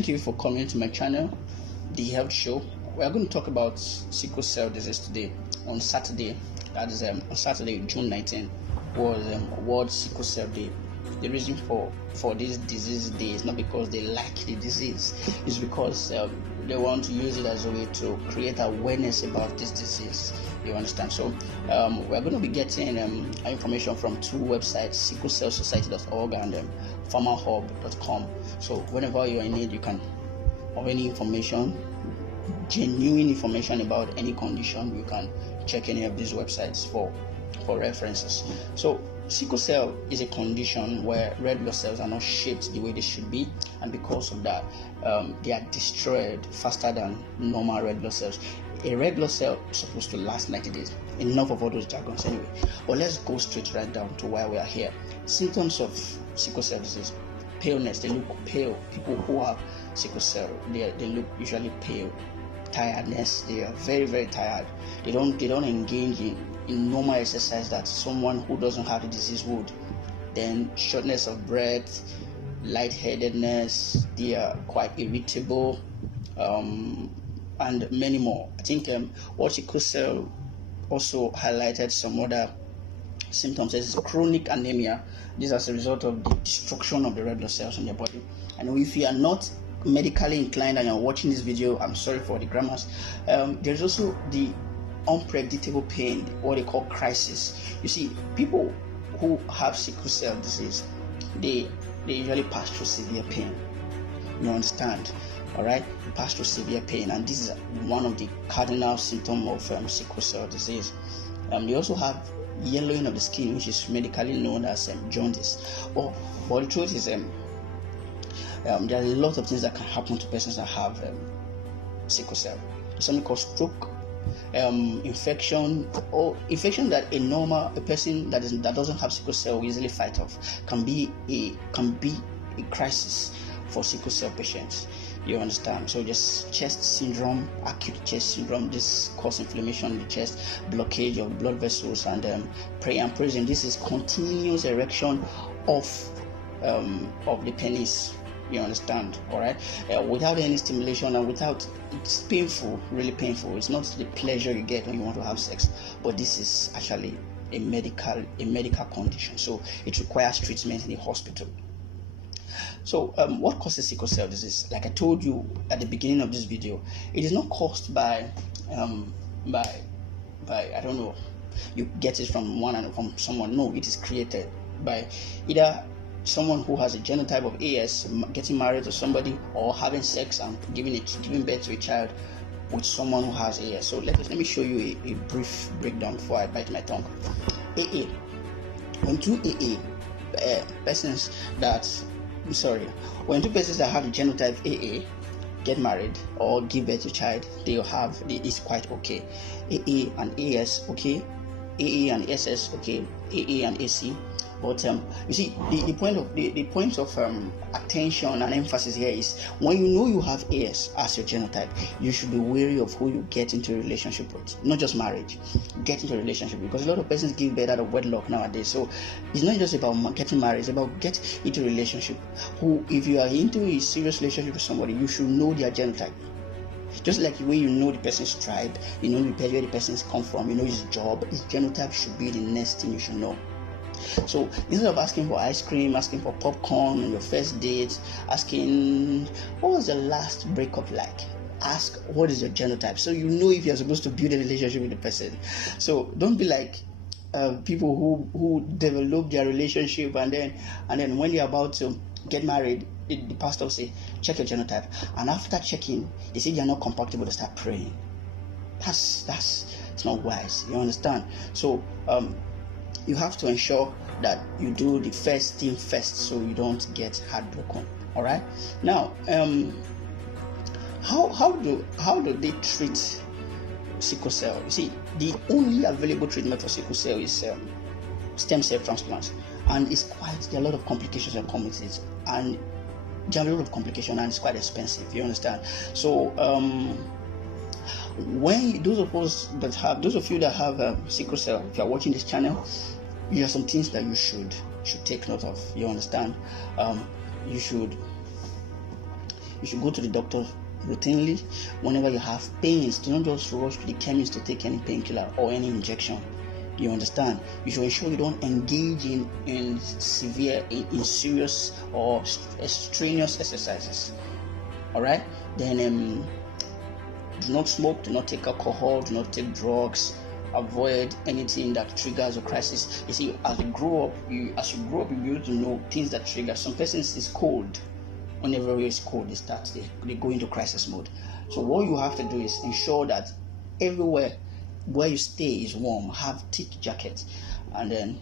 Thank you for coming to my channel, The Health Show. We are going to talk about sickle cell disease today. On Saturday, that is on Saturday, June 19, was World Sickle Cell Day. The reason for this disease day is not because they like the disease, it's because they want to use it as a way to create awareness about this disease. You understand? So we're going to be getting information from two websites, sicklecellsociety.org and farmerhub.com. So whenever you're in need, you can have any information, genuine information about any condition, you can check any of these websites for references. So sickle cell is a condition where red blood cells are not shaped the way they should be, and because of that, they are destroyed faster than normal red blood cells. A red blood cell is supposed to last 90 days. Enough of all those jargons anyway. But let's go straight right down to why we are here. Symptoms of sickle cell disease: paleness. They look pale. People who have sickle cell, they look usually pale. Tiredness. They are very, very tired. They don't engage in normal exercise that someone who doesn't have the disease would. Then shortness of breath, lightheadedness. They are quite irritable, and many more. I think what sickle cell also highlighted some other symptoms is chronic anemia. This is as a result of the destruction of the red blood cells in your body. And if you are not medically inclined and you're watching this video, I'm sorry for the grammars. There's also the unpredictable pain, what they call crisis. You see, people who have sickle cell disease, they usually pass through severe pain. You understand? All right, you pass through severe pain, and this is one of the cardinal symptoms of sickle cell disease. They also have yellowing of the skin, which is medically known as jaundice. But the truth is, there are a lot of things that can happen to persons that have sickle cell. There's something called stroke, infection that a person that doesn't have sickle cell will easily fight off. Can be a crisis for sickle cell patients. You understand? So just chest syndrome, acute chest syndrome, this causes inflammation in the chest, blockage of blood vessels, and priapism. This is continuous erection of the penis. You understand? All right, without any stimulation and without, it's painful, really painful. It's not the pleasure you get when you want to have sex, but this is actually a medical condition. So it requires treatment in the hospital. So what causes sickle cell disease? Like I told you at the beginning of this video, it is not caused by I don't know, you get it from someone. No, it is created by either someone who has a genotype of AS getting married to somebody, or having sex and giving birth to a child with someone who has AS. So let me show you a brief breakdown before I bite my tongue. AA. When two persons that have the genotype AA get married or give birth to a child, it's quite okay. AA and AS okay, AA and SS okay, AA and AC. But you see, the point of attention and emphasis here is, when you know you have AS as your genotype, you should be wary of who you get into a relationship with. Not just marriage, get into a relationship, because a lot of persons give birth out of wedlock nowadays. So it's not just about getting married; it's about get into a relationship. If you are into a serious relationship with somebody, you should know their genotype. Just like the way you know the person's tribe, you know where the person's come from, you know his job, his genotype should be the next thing you should know. So instead of asking for ice cream, asking for popcorn on your first date, asking what was the last breakup like, ask what is your genotype, so you know if you're supposed to build a relationship with the person. So don't be like people who develop their relationship and then when they're about to get married, the pastor will say, check your genotype, and after checking, they say you're not compatible, they start praying. That's not wise. You understand? So you have to ensure that you do the first thing first, so you don't get heartbroken. All right. Now, how do they treat sickle cell? You see, the only available treatment for sickle cell is stem cell transplant, and there are a lot of complications that come with it, and there are a lot of complications, and it's quite expensive. You understand? So when those of you that have sickle cell, if you are watching this channel, there are some things that you should take note of. You understand? You should You should go to the doctor routinely. Whenever you have pains, do not just rush to the chemist to take any painkiller or any injection. You understand? You should ensure you don't engage in serious or strenuous exercises. All right? Then do not smoke, do not take alcohol, do not take drugs. Avoid anything that triggers a crisis. You see, as you grow up, you'll be able to know things that trigger. Some persons is cold. Whenever it's cold, they go into crisis mode. So what you have to do is ensure that everywhere where you stay is warm. Have thick jackets, and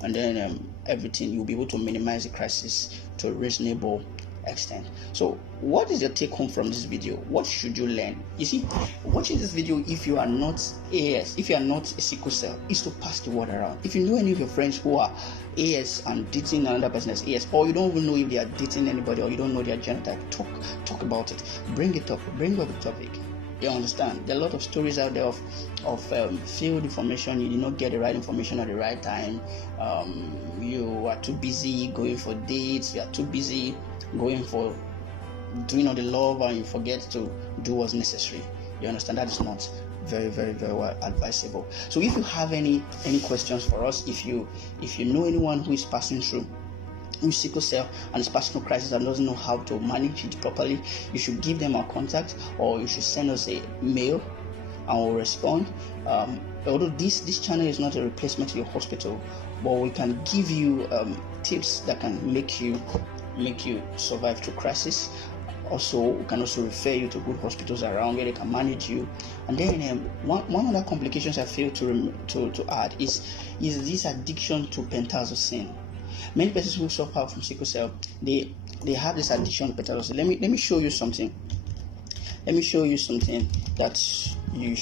then everything, you'll be able to minimize the crisis to a reasonable extent. So what is your take home from this video? What should you learn? You see, watching this video, if you are not AS, if you are not a sickle cell, is to pass the word around. If you know any of your friends who are AS and dating another person as AS, or you don't even know if they are dating anybody, or you don't know their genotype, talk about it. Bring up the topic. You understand? There are a lot of stories out there of failed information. You did not get the right information at the right time. You are too busy going for dates. You are too busy going for doing all the love, and you forget to do what's necessary. You understand? That is not very, very, very well advisable. So if you have any questions for us, if you know anyone who is passing through with sickle cell and is passing through crisis and doesn't know how to manage it properly, you should give them our contact, or you should send us a mail and we'll respond. Although this channel is not a replacement to your hospital, but we can give you tips that can make you survive through crisis. Also, we can also refer you to good hospitals around where they can manage you. And then one other complications I failed to add is this addiction to pentazocine. Many persons who suffer from sickle cell, they have this addiction to pentazocine. Let me show you something. Let me show you something that you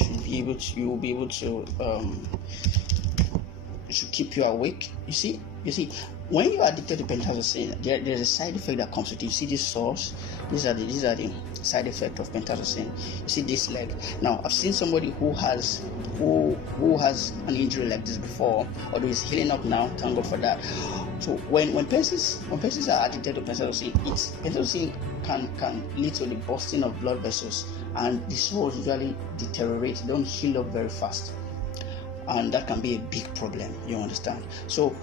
will be able to should keep you awake. You see, when you are addicted to pentazocine, there's a side effect that comes with it. You see this source? These are the side effect of pentazocine. You see this leg. Now, I've seen somebody who has an injury like this before, although he's healing up now. Thank God for that. So when persons are addicted to pentazocine can lead to the bursting of blood vessels, and the sores usually deteriorate. They don't heal up very fast, and that can be a big problem. You understand? So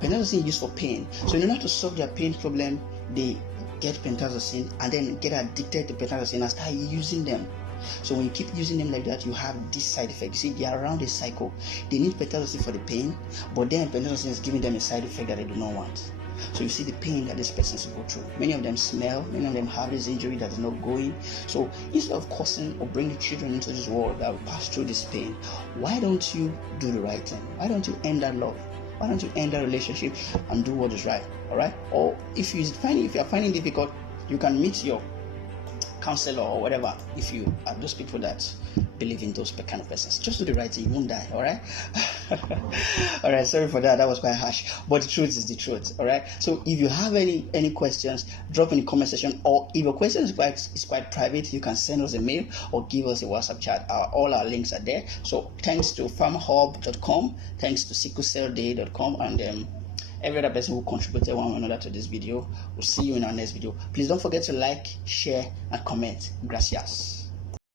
pentazocine is used for pain. So in order to solve their pain problem, they get pentazocine and then get addicted to pentazocine and start using them. So when you keep using them like that, you have this side effect. You see, they are around a cycle. They need pentazocine for the pain, but then pentazocine is giving them a side effect that they do not want. So you see the pain that these persons go through. Many of them smell, many of them have this injury that is not going. So instead of causing or bringing children into this world that will pass through this pain, why don't you do the right thing? Why don't you end that love? Why don't you end that relationship and do what is right? All right? Or if you are finding difficult, you can meet your counselor or whatever. If you are those people that believe in those kind of persons, just do the right thing. You won't die. All right? All right. Sorry for that. That was quite harsh, but the truth is the truth. All right. So if you have any questions, drop in the comment section, or if your question is quite private, you can send us a mail or give us a WhatsApp chat. All our links are there. So thanks to farmhub.com, thanks to sicklecellday.com, and every other person who contributed one or another to this video. We'll see you in our next video. Please don't forget to like, share, and comment. Gracias.